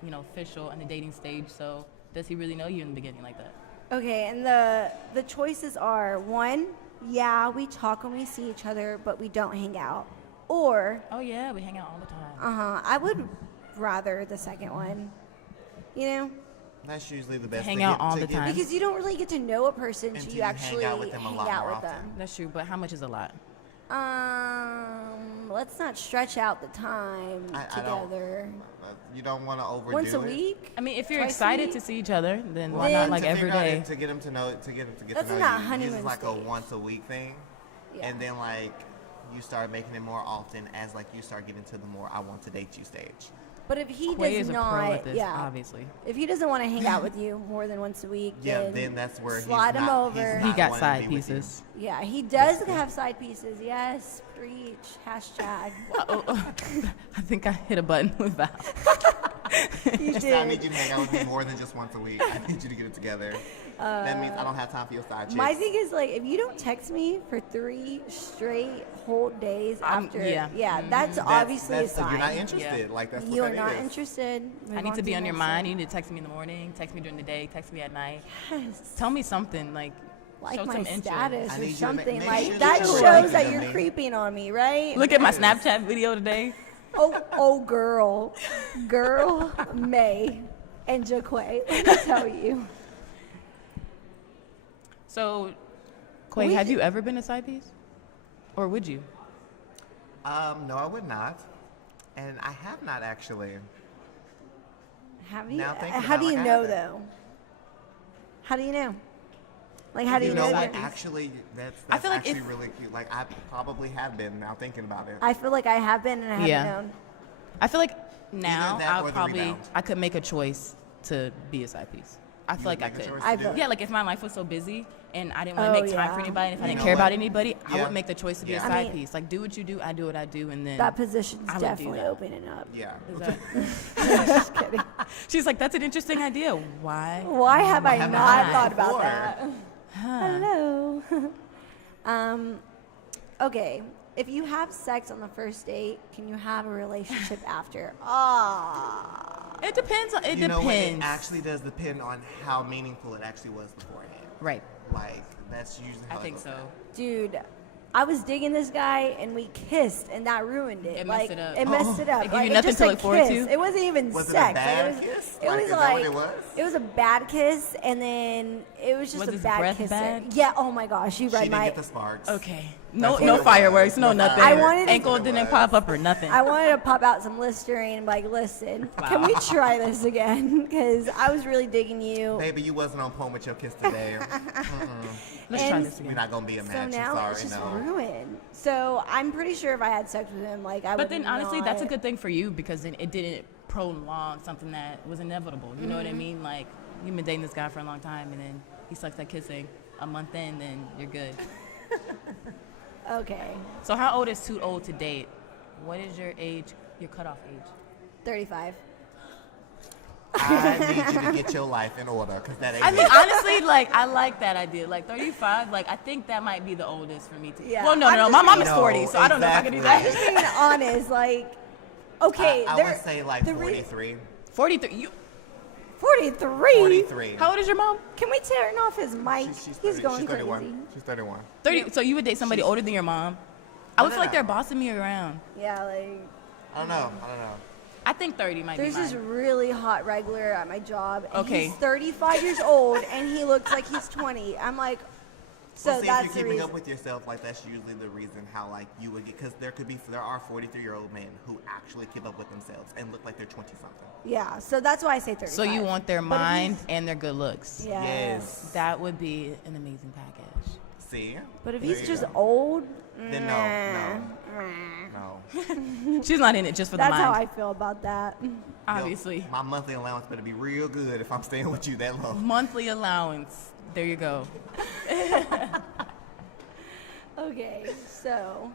the official in the dating stage. So does he really know you in the beginning like that? Okay. And the choices are 1, yeah, we talk when we see each other, but we don't hang out. Or, Oh yeah, we hang out all the time. I would rather the second one. You know? That's usually the best. Hang to out get- all to the get- time. Because you don't really get to know a person Until until you you hang actually out with them a lot hang out more with often. them. That's true, but how much is a lot? Let's not stretch out the time I don't- together. You don't want to overdo Once a it. week? I mean, if you're Twice a excited week? to see each other, then why Then- not like to every figure out day? it- to get him to know to get That's to know not you. honeymoon This is like a stage. once a week thing, Yeah. and then like you start making it more often as like you start getting to the more I want to date you stage. But if he Quay does is a not, pro at this, yeah, obviously. if he doesn't want to hang out with you more than once a week, Yeah, then that's where slide he's him not, over. He's He not got wanting to side be with you. pieces. Yeah, he does have side pieces. Yes, preach. Hashtag. I think I hit a button with Val. You So I need did. you to hang out with me more than just once a week. I need you to get it together. That means I don't have time for your side chicks. My thing is like, if you don't text me for 3 straight whole days after, yeah. that's obviously a sign. You're not interested. Like that's You what are that not is. interested. I Move need to to be the on your next mind. one. You need to text me in the morning, text me during the day, text me at night. Yes. Tell me something, like Like show my some interest. status I or need you to something. make Like sure that that you're shows that liking you're me. creeping on me, right? Look at my Yes. Snapchat video today. Oh, girl, May, and Jaquay. Let me tell you. So, Quay, We have should- you ever been a side piece? Or would you? No, I would not, and I have not actually. Have you? Now thinking How about do it, you like, I know haven't. though? How do you know? Like, how do you know know? what? that- Actually, that's I feel like actually if- really cute. Like I probably have been now thinking about it. I feel like I have been and I haven't Yeah. known. I feel like now that or I the probably rebound. I could make a choice to be a side piece. I You feel like I make a could. choice to I do feel- it? Yeah, like if my life was so busy and I didn't want Oh, to make time for yeah. anybody, and if I You didn't know care about what? anybody, I Yeah. would make the choice to be a Yeah. I side mean- piece. Like do what you do, I do what I do, and then That position's I would do definitely that. opening up. Yeah. Is that- Just kidding. She's like, that's an interesting idea. Why? Why have I have not I thought about before? that? Hello. Okay. If you have sex on the first date, can you have a relationship after? It depends. It You know what? It depends. actually does depend on how meaningful it actually was beforehand. Right. Like that's usually how I it think goes so. down. Dude, I was digging this guy and we kissed and that ruined it. It like, messed it up. It messed it up. It gave you Like, nothing just to a look forward kiss. to? It wasn't even Was it a sex. bad was, kiss? It Like, was is that like what it was? it was a bad kiss and then it was just Was a his bad breath kiss. bad? Yeah. Oh my gosh, you She read didn't my. get the sparks. Okay. That's No, what no it fireworks. was. No No nothing. I wanted to- Ankle That's what it didn't was. pop up or nothing. I wanted to pop out some Listerine and be like, listen, can we try this again? Because I was really digging you. Baby, you wasn't on point with your kiss today. Let's try And this We're again. not gonna be a So match. now I'm sorry, it's just no. ruined. So I'm pretty sure if I had sex with him, like I would. But then honestly, that's a good thing for you because then it didn't prolong something that was inevitable. You know what I mean? Like you've been dating this guy for a long time, and then he sucks at kissing a month in, then you're good. Okay, So how old is too old to date? What is your age? Your cutoff age? 35. I need you to get your life in order because that ain't I mean, it. honestly, like I like that idea. Like 35, like I think that might be the oldest for me to. Yeah. Well, no. I'm My just mom is being- 40, so I don't know if I can do exactly. that. Just being honest, like, okay, I there- would say like the 43. 43. You? 43. 43. How old is your mom? Can we turn off his mic? She's He's 30 going she's crazy. 31. She's 31. 30. So you would date somebody older than your mom? I would feel like they're bossing me around. Yeah, like I don't know. I think 30 might there's be this mine. really hot regular at my job. And Okay. He's 35 years old and he looks like he's 20. I'm like, So well, see, that's if the you're keeping reason. up with yourself, like that's usually the reason how like you would get, because there are 43-year-old men who actually keep up with themselves and look like they're 20 something. Yeah, so that's why I say 35. So you want their But if mind he's- and their good looks. Yes. That would be an amazing package. See? But if There he's you just go. old, Then no. She's not in it just for the that's mind. how I feel about that. Obviously. My monthly allowance better be real good if I'm staying with you that long. Monthly allowance. There you go. Okay, so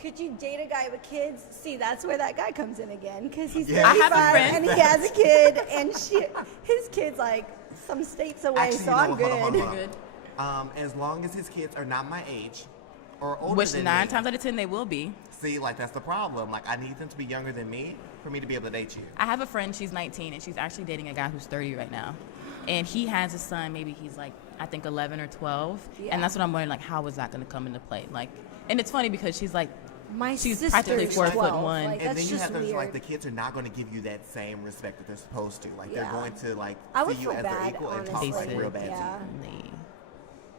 could you date a guy with kids? See, that's where that guy comes in again, because he's Yeah. I have a 35 friend. and he has a kid, and his kid's like some states away, Actually, so you know I'm what? good. Hold on. Good. As long as his kids are not my age or older Which than 9 me. times out of 10 they will be. See, like that's the problem. Like I need them to be younger than me for me to be able to date you. I have a friend, she's 19, and she's actually dating a guy who's 30 right now. And he has a son, maybe he's like, I think 11 or 12. Yeah. And that's what I'm wondering, like, how is that going to come into play? Like, and it's funny because she's like, My she's sister's practically 4'1". 12. Like, Like, And that's then you just have those weird. like the kids are not going to give you that same respect that they're supposed to. Like Yeah. they're going to like I would see you feel as their bad, equal and talk honestly. like real bad to Yeah. you. basically.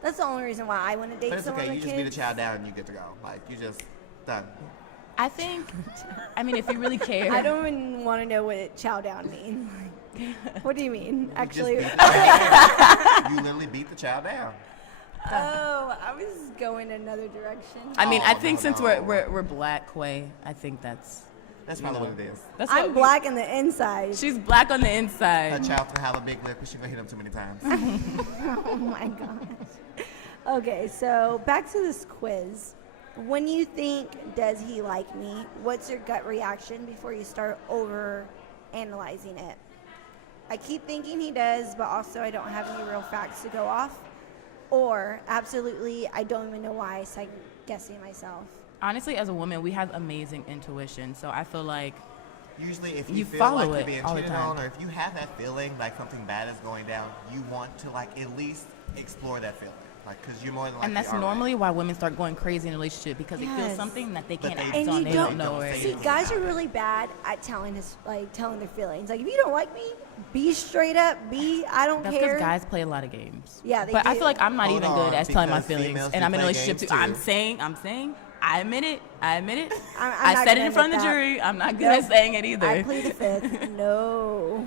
That's the only reason why I want to date But it's someone okay. You with just beat a kids. child down and you get to go. Like you just done. I think, I mean, if you really care. I don't even want to know what chow down means. What do you mean? You Actually, just beat the child down. You literally beat the child down. oh, I was going another direction. I mean, I Oh, think no, since no. we're black, Quay, I think that's That's probably No. what it is. that's I'm what we- black on the inside. She's black on the A inside. child's gonna have a big lip because she's gonna hit him too many times. Oh my gosh. Okay, so back to this quiz. When you think, does he like me? What's your gut reaction before you start over analyzing it? I keep thinking he does, but also I don't have any real facts to go off. Or absolutely, I don't even know why I'm second guessing myself. Honestly, as a woman, we have amazing intuition. So I feel like Usually, if You you feel follow like it you're being all the cheated time. on, or if you have that feeling like something bad is going down, you want to like at least explore that feeling, like because you're more than likely. and that's already- normally why women start going crazy in a relationship because they feel Yes. something that they But can't they- act And on. you They don't- don't know don't where say it See, is. guys are really bad at telling their feelings. Like, if you don't like me, be straight up. I don't That's care. because guys play a lot of games. Yeah, they but I do. feel like I'm not Hold even good on, at telling my because feelings, females and do I'm in a play relationship too. games, I'm saying. I admit it. I'm I not said it gonna in front of the admit that. jury. I'm not good Nope. at saying it either. I plead the fifth. No.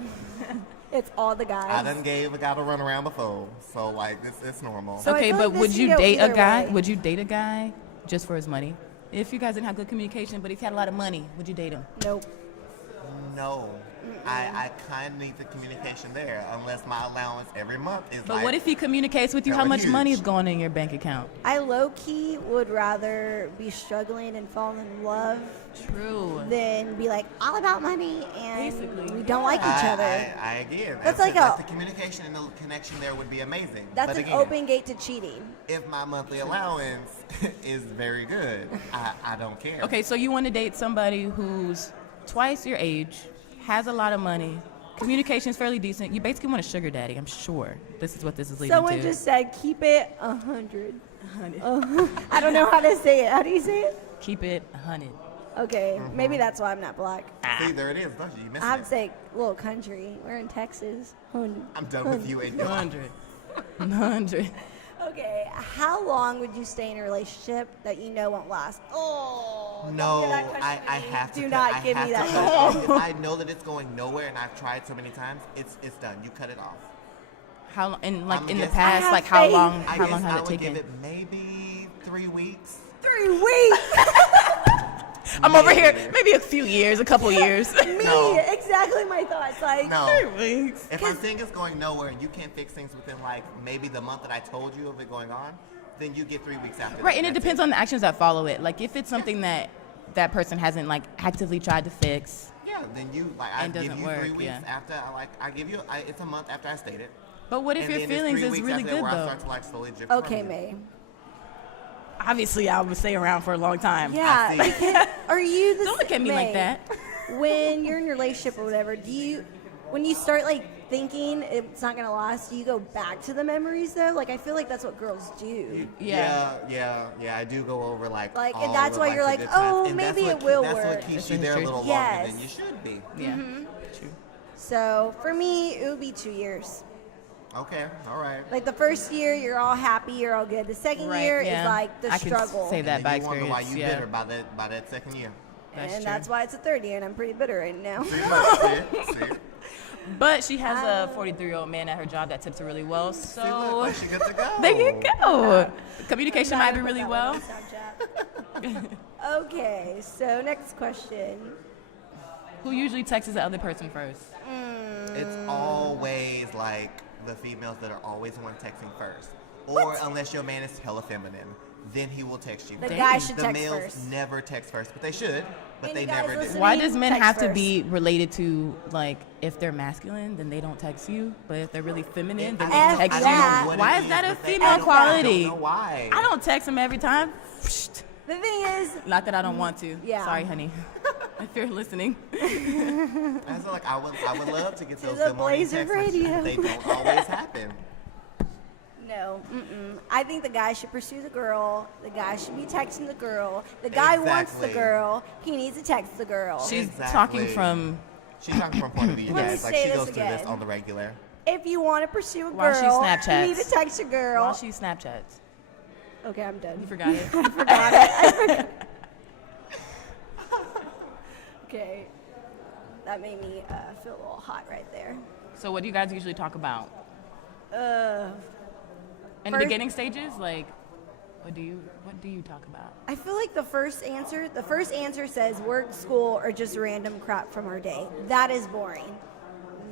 It's all the guys. I done gave a guy to run around before, so like it's normal. So I Okay, feel but like this would can you go date a either guy? way. Would you date a guy just for his money? If you guys didn't have good communication, but if he had a lot of money, would you date him? Nope. No, I kind of need the communication there, unless my allowance every month is. But like, what if he communicates with you how hella much money huge. is going in your bank account? I low-key would rather be struggling and falling in love True. than be like all about money and Basically, we don't like each other. I again. That's like like the communication and the connection there would be amazing. That's but an again, open gate to cheating. if my monthly allowance is very good, I don't care. Okay, so you want to date somebody who's twice your age, has a lot of money, communication is fairly decent. You basically want a sugar daddy. I'm sure this is what this is leading Someone to. just said keep it 100. I don't know how to say it. How do you say it? Keep it 100. Okay, maybe that's why I'm not black. See, there it is, don't you? You missed I have it. to say little country. We're in Texas. I'm done with you and your 100. 100. Okay, how long would you stay in a relationship that you know won't last? Oh, don't No, give that question I to me. have to. Do cut- not I give have me to that cut it question. off. If I know that it's going nowhere and I've tried so many times, it's done. You cut it off. How long? And like I'm in the guessing- past, I like have how faith. long? I How guess long I has it would taken? give it maybe 3 weeks. 3 weeks. I'm over here. Maybe a few years, a couple years. Me, No. exactly my thoughts. Like, No. 3 weeks. If I'm seeing it's going nowhere and you can't fix things within like maybe the month that I told you of it going on, then you get 3 weeks after. Right, that, and it that's depends on the actions that follow it. Like if it's something that that person hasn't like actively tried to fix. Yeah, then you like I And give doesn't you work, 3 weeks yeah. after I give you it's a month after I state it. But what if And your then it's feelings 3 is weeks really after that good where I though? start to like slowly drift from okay, you. May. Obviously, I would stay around for a long time. Yeah. I see. because- Are you the Don't look at me like May, that. When you're in your relationship or whatever, when you start like thinking it's not gonna last, do you go back to the memories though? Like I feel like that's what girls do. Yeah. Yeah. I do go over like Like, and all that's of, why like, you're the like, good times. oh, And that's maybe what it keep- will That's work. what keeps This you is there a true. little Yes. longer than you should be. Yeah. Mm-hmm. True. So for me, it would be 2 years. Okay, all right. Like the first year, you're all happy, you're all good. The second Right, year yeah. is like the I can struggle. say that And by then you wonder experience. why you yeah. bitter by that second year. That's and true. that's why it's a third year, and I'm pretty bitter right now. See? But she has a 43-year-old man at her job that tips her really well. See, So look, like she good to go. there you go. Communication I'm might not be gonna really put well. that on Snapchat. Okay, so next question. Who usually texts the other person first? It's always like the females that are always the one texting first. Or unless your man is hella feminine, then he will text you. The first. guy should the text males first. never text first, but they should. But Any they guys never do. listening? Why does men Text have to first. be related to, like, if they're masculine, then they don't text you, but if they're really feminine, then F they text that. you? what Why it is that a but they- female I don't- quality? I don't know why. I don't text him every time. The thing is, Not that I don't want to. Yeah. Sorry, honey. If you're listening. I feel like I would love to get those the good morning Blazer texts. Radio. They don't always happen. no. I think the guy should pursue the girl. The guy should be texting the girl. The guy wants the Exactly. girl. He needs to text the girl. She's Exactly. talking from. She's talking from point of view, Let me guys. Like say she this goes through this again. on the regular. If you want to pursue a girl, While she Snapchats. you need to text your girl. While she Snapchats. Okay, I'm done. You forgot it. I forgot it. Okay. That made me feel a little hot right there. So what do you guys usually talk about? In the First- beginning stages? Like, what do you talk about? I feel like the first answer says work, school, or just random crap from our day. That is boring.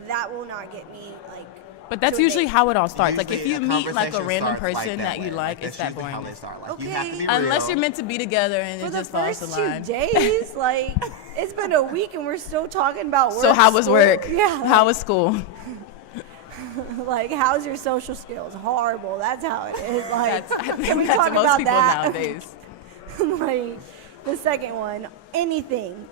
That will not get me like. But that's to a usually date. how it all starts. Like, if Usually you a meet like a conversation random starts person that way. you like, that's it's that usually boring. How they start. Like, you Okay. have to be Unless real. you're meant to be together and For it the just falls first to 2 line. days, like it's been a week and we're still talking about work. So how was school. work? Yeah. How was school? Like, how's your social skills? Horrible. That's how it is. Like, I think can we that's talk most about people that? nowadays. Like, the second one, anything.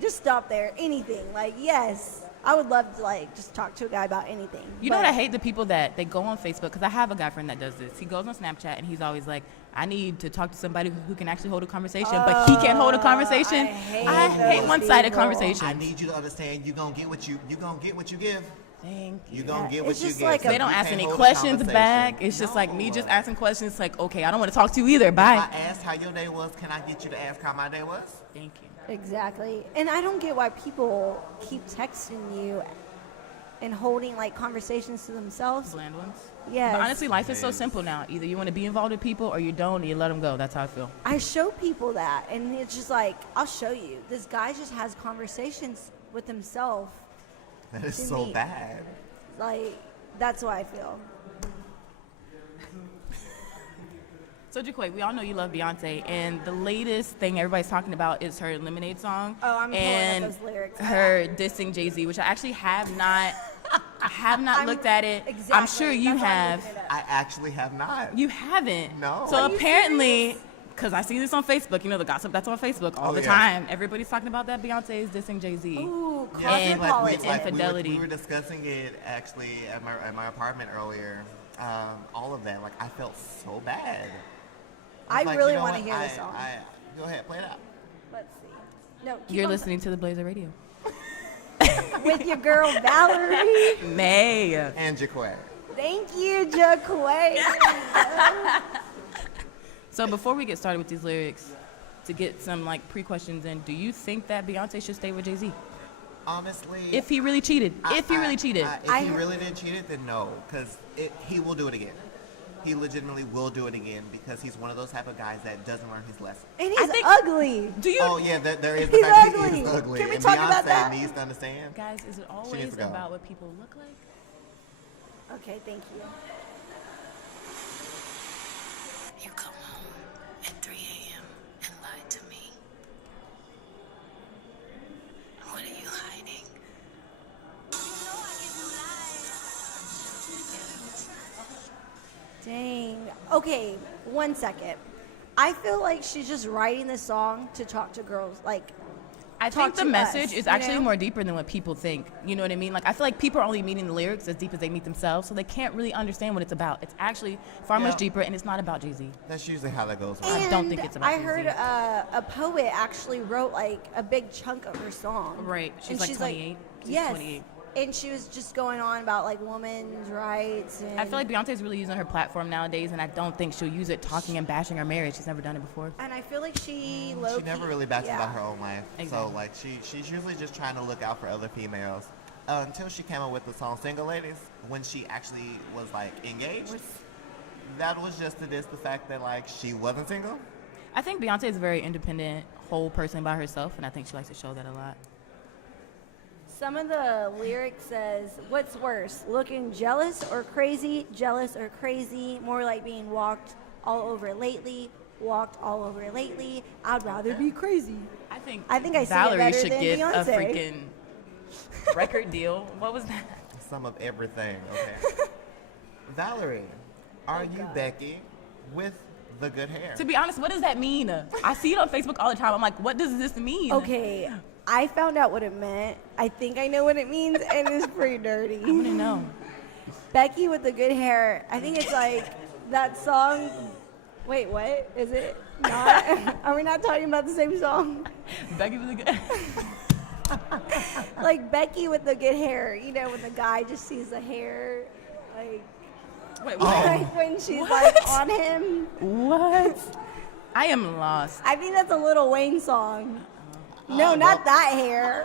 Just stop there. Anything. Like, yes, I would love to like just talk to a guy about anything. You know but what I hate? The people that they go on Facebook, because I have a guy friend that does this. He goes on Snapchat and he's always like, I need to talk to somebody who can actually hold a conversation, but he can't hold a conversation. I hate those one-sided people. conversations. I need you to understand. You gonna get what you give. Thank you. You gonna Yeah, get what it's you just give. like So They if don't you ask can't any hold a questions conversation- back. It's just like me No. just asking questions. It's like, okay, I don't want to talk to you either. If Bye. I asked how your day was, can I get you to ask how my day was? Thank you. Exactly. And I don't get why people keep texting you and holding like conversations to themselves. Bland ones. Yes. But honestly, life is so Yes. simple now. Either you want to be involved with people or you don't, and you let them go. That's how I feel. I show people that, and it's just like, I'll show you. This guy just has conversations with himself. That is To so me. bad. Like, that's what I feel. So, Jaquay, we all know you love Beyonce, and the latest thing everybody's talking about is her Lemonade song. Oh, I'm pulling up and those lyrics. her dissing Jay-Z, which I actually have not I'm- looked at it. I'm Exactly. sure you That's why I'm have. looking it up. I actually have not. You haven't. No. So Are you apparently, because I see this on Facebook, you know the gossip that's on Facebook all Oh, the yeah. time. Everybody's talking about that Beyonce is dissing Jay-Z. Ooh, Yeah, I And feel like cosmopolitan. infidelity. we were discussing it actually at my apartment earlier. All of that, like I felt so bad. I Like, really you know want to what? hear this song. Go ahead, play it out. Let's see. No, keep You're on- listening to the Blazer Radio. with your girl Valorie. May. And Jaquay. Thank you, Jaquay. So before we get started with these lyrics, to get some like pre-questions in, do you think that Beyonce should stay with Jay-Z? Honestly, If he really cheated. If he really cheated. if I he heard- really did cheat it, then no, because he will do it again. He legitimately will do it again because he's one of those type of guys that doesn't learn his lesson. And I he's think- ugly. Do you? Oh yeah, there is the He's fact that ugly. he is ugly. Can we and talk Beyonce about that? needs to understand. Guys, is it needs always to go. about what people look like? Okay, thank you. You come home at 3 a.m. and lied to me. What are you hiding? Dang. Okay, 1 second. I feel like she's just writing this song to talk to girls. Like, I Talk think the to message us, is you actually know? more deeper than what people think. You know what I mean? Like, I feel like people are only meeting the lyrics as deep as they meet themselves, so they can't really understand what it's about. It's actually far much Yeah. deeper, and it's not about Jay-Z. That's usually how that goes. I don't think it's about I Jay-Z. heard a poet actually wrote like a big chunk of her song. Right. She's And like 28. She's yes. 28. And she was just going on about like women's rights. And I feel like Beyonce's really using her platform nowadays, and I don't think she'll use it talking and bashing her marriage. She's never done it before. And I feel like she She never really bashes about her own life. So Exactly. like she's usually just trying to look out for other females. Until she came up with the song "Single Ladies," when she actually was like engaged. That was just to diss the fact that like she wasn't single. I think Beyonce is a very independent, whole person by herself, and I think she likes to show that a lot. Some of the lyrics says, "What's worse, looking jealous or crazy? Jealous or crazy? More like being walked all over lately. Walked all over lately. I'd rather be crazy." I think I sing it Valorie better should than get Beyonce. a freaking record deal. What was that? Some of everything. Okay. Valerie, are you God. Becky with the good hair? To be honest, what does that mean? I see it on Facebook all the time. I'm like, what does this mean? Okay, I found out what it meant. I think I know what it means, and it's pretty dirty. I want to know. Becky with the good hair. I think it's like that song. Wait, what? Is it not? Are we not talking about the same song? Becky was a good. Like Becky with the good hair. You know, when the guy just sees the hair, like, Wait, what? like when she's What? like on him. What? I am lost. I think that's a Lil Wayne song. No, not that hair.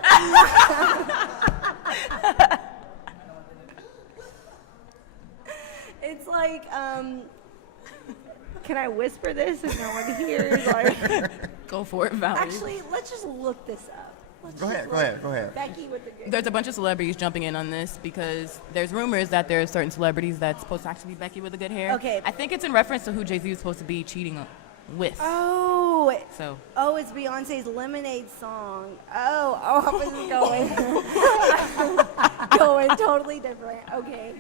It's like, can I whisper this and no one hears? Like, Go for it, Valerie. actually, let's just look this up. Let's Go just ahead. look. Becky with the good. There's a bunch of celebrities jumping in on this because there's rumors that there are certain celebrities that's supposed to actually be Becky with the good hair. Okay. I think it's in reference to who Jay-Z is supposed to be cheating with. Oh, So it's Beyonce's Lemonade song. I was going totally different. Okay.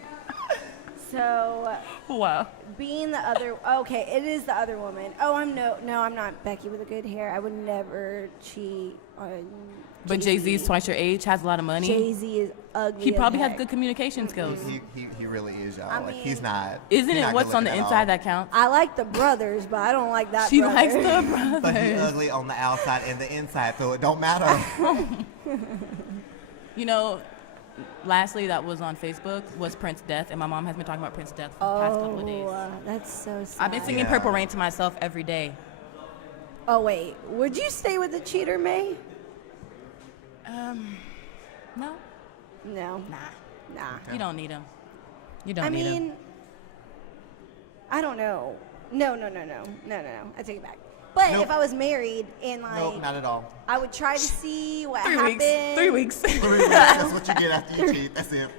So, wow. being the other, okay, it is the other woman. Oh, I'm not Becky with the good hair. I would never cheat on. But Jay-Z's twice your age, has a lot of money. Jay-Z is ugly. He as probably has heck. good communication skills. He really is, y'all. I Like mean- he's not. Isn't he's it not what's good on the looking at inside all. that counts? I like the brothers, but I don't like that. She brother. likes the brothers. But he's ugly on the outside and the inside, so it don't matter. You know, lastly, that was on Facebook was Prince's death, and my mom has been talking about Prince's death for the past couple of days. That's so sad. I've been singing Yeah. Purple Rain to myself every day. Oh wait, would you stay with the cheater, May? No, No. Nah. you don't need him. You don't I need him. mean, I don't know. No. I take it back. But Nope. if I was married and like, Nope, not at all. I would try to see what 3 happened. weeks. 3 weeks. 3 weeks. That's what you get after you cheat. That's it.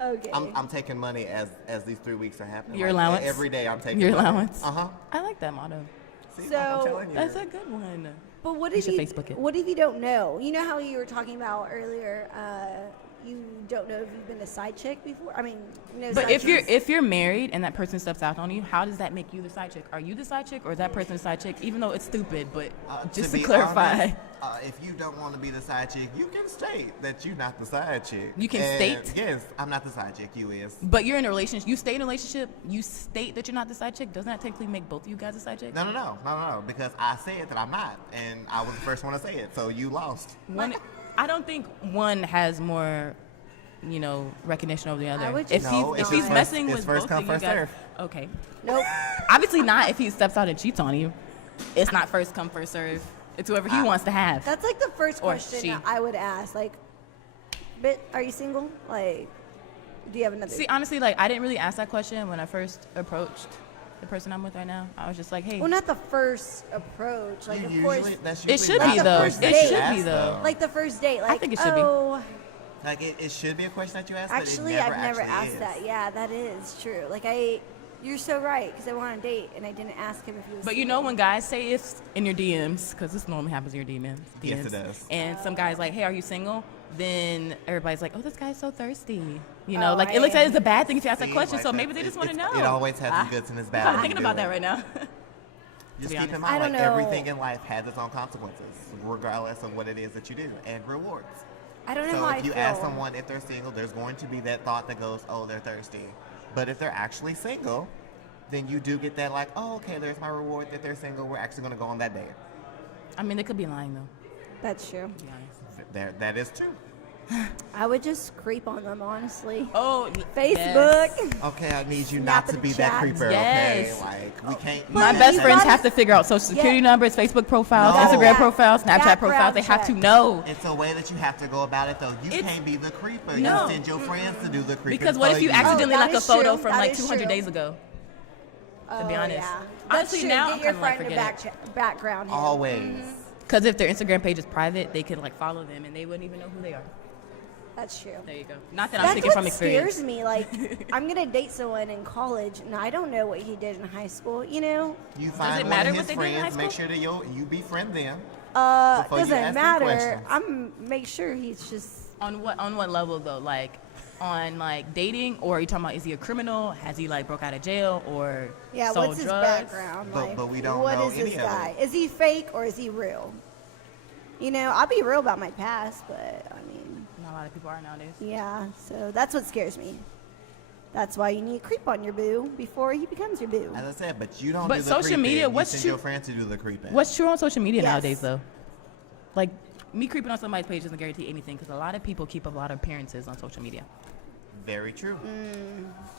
Okay. I'm taking money as these 3 weeks are happening. Your Like, allowance? every day I'm taking Your money. allowance? Uh-huh. I like that motto. See, So- I'm telling you. That's a good one. But what You if should you Facebook it. what if you don't know? You know how you were talking about earlier. You don't know if you've been a side chick before. I mean, But side if you're chicks. married and that person steps out on you, how does that make you the side chick? Are you the side chick or is that person the side chick? Even though it's stupid, but just to be clarify. honest, if you don't want to be the side chick, you can state that you're not the side chick. You can And state? Yes, I'm not the side chick. You is. But you're in a relationship. You stay in a relationship. You state that you're not the side chick. Doesn't that technically make both of you guys the side chick? No. Because I said that I'm not, and I was the first one to say it. So you lost. One, I don't think one has more, recognition over the other. I would If just No, he's it's if he's just messing it's with first both come, of you first guys, serve. okay. Nope. Obviously not if he steps out and cheats on you. It's not first come first serve. It's whoever he wants to have. That's like the first Or question she. that I would ask. Like, are you single? Like, do you have another? See, honestly, I didn't really ask that question when I first approached the person I'm with right now. I was just like, hey. Well, not the first approach. Like, of course, That's It usually should not be, the though. first It thing you should ask, be, though. like the first date. Like, think it should be. oh, Like it should be a question that you ask. actually, but it I've never actually asked is. that. Yeah, that is true. Like, you're so right because I went on a date and I didn't ask him if he was. But you know when guys say if in your DMs, because this normally happens in your DMs. Yes, it does. And some guy's like, hey, are you single? Then everybody's like, oh, this guy's so thirsty. Oh, It looks at it as a bad thing if you ask that See, question. like So that- maybe they just want to know. It always has its goods and its bad. I'm when thinking you about do that it. right now. Just be keep in honest. mind, I don't like know. everything in life has its own consequences, regardless of what it is that you do, and rewards. I don't know So how if you I feel. ask someone if they're single, there's going to be that thought that goes, oh, they're thirsty. But if they're actually single, then you do get that like, oh, okay, there's my reward that they're single. We're actually going to go on that date. I mean, they could be lying though. That's true. To be honest. That is true. I would just creep on them, honestly. Oh, Facebook. yes. Okay, I need you not to Snapping be that chats. creeper, Yes. okay? Like, we can't... My But best you friends gotta- have to figure out social security numbers, Facebook profiles, No. Instagram Back- profiles, Snapchat background profiles. They have to check. know. It's a way that you have to go about it, though. You It's- can't be the creeper. No. You send your friends to do the creeper. Because what if you accidentally that like a is photo true. from That like is 200 true. days ago? To be honest. Yeah. Honestly, That's true. now Get I'm your kinda like, friend to forget background him. Always. Because if their Instagram page is private, they could like follow them and they wouldn't even know who they are. That's true. There you go. Not that I'm That's speaking what from experience. scares me. Like, I'm gonna date someone in college, and I don't know what he did in high school. You know, You it find one matter of what his they did in high friends, make school? sure that you befriend them. Before you doesn't ask them matter. questions. I'm make sure he's just. On what level though? Like on like dating, or are you talking about is he a criminal? Has he like broke out of jail or Yeah, sold what's his drugs? background? But- like, but we don't what know is any this of guy? it. Is he fake or is he real? You know, I'll be real about my past, but I mean, Not a lot of people are nowadays. yeah. So that's what scares me. That's why you need to creep on your boo before he becomes your boo. As I said, but you don't But do the social creeping. media, You what's send true- your friends to do the creeping. What's true on social media Yes. nowadays though? Like me creeping on somebody's page doesn't guarantee anything because a lot of people keep up a lot of appearances on social media. Very true.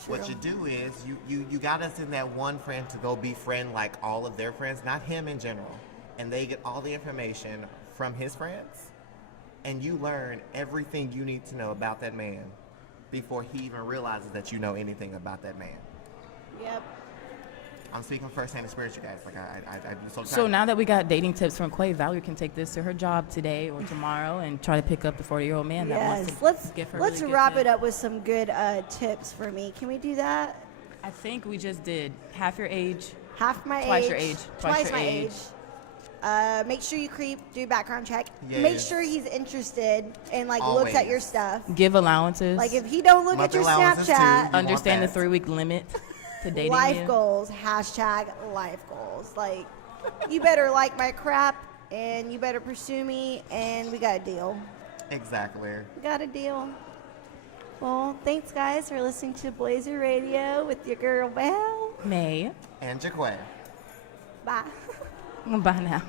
What true. you do is you gotta send that one friend to go befriend like all of their friends, not him in general, and they get all the information from his friends, and you learn everything you need to know about that man before he even realizes that you know anything about that man. Yep. I'm speaking firsthand experience, you guys. Like I do so. So now that we got dating tips from Quay, Valerie can take this to her job today or tomorrow and try to pick up the 40-year-old man that wants Yes. to Let's give her let's really good wrap it tips. up with some good tips for me. Can we do that? I think we just did half your age. Half my Twice age. your age. Twice Twice your my age. age. Make sure you creep, do background check. Make Yes. sure he's interested and like Always. looks at your stuff. Give allowances. Like if he don't look at Monthly your allowances, too. Snapchat, You want understand the that. 3-week limit to dating life you. goals, hashtag life goals. Like you better like my crap and you better pursue me and we got a deal. Exactly. We got a deal. Well, thanks guys for listening to Blazer Radio with your girl Val. May. And Jaquay. Bye. Bye now.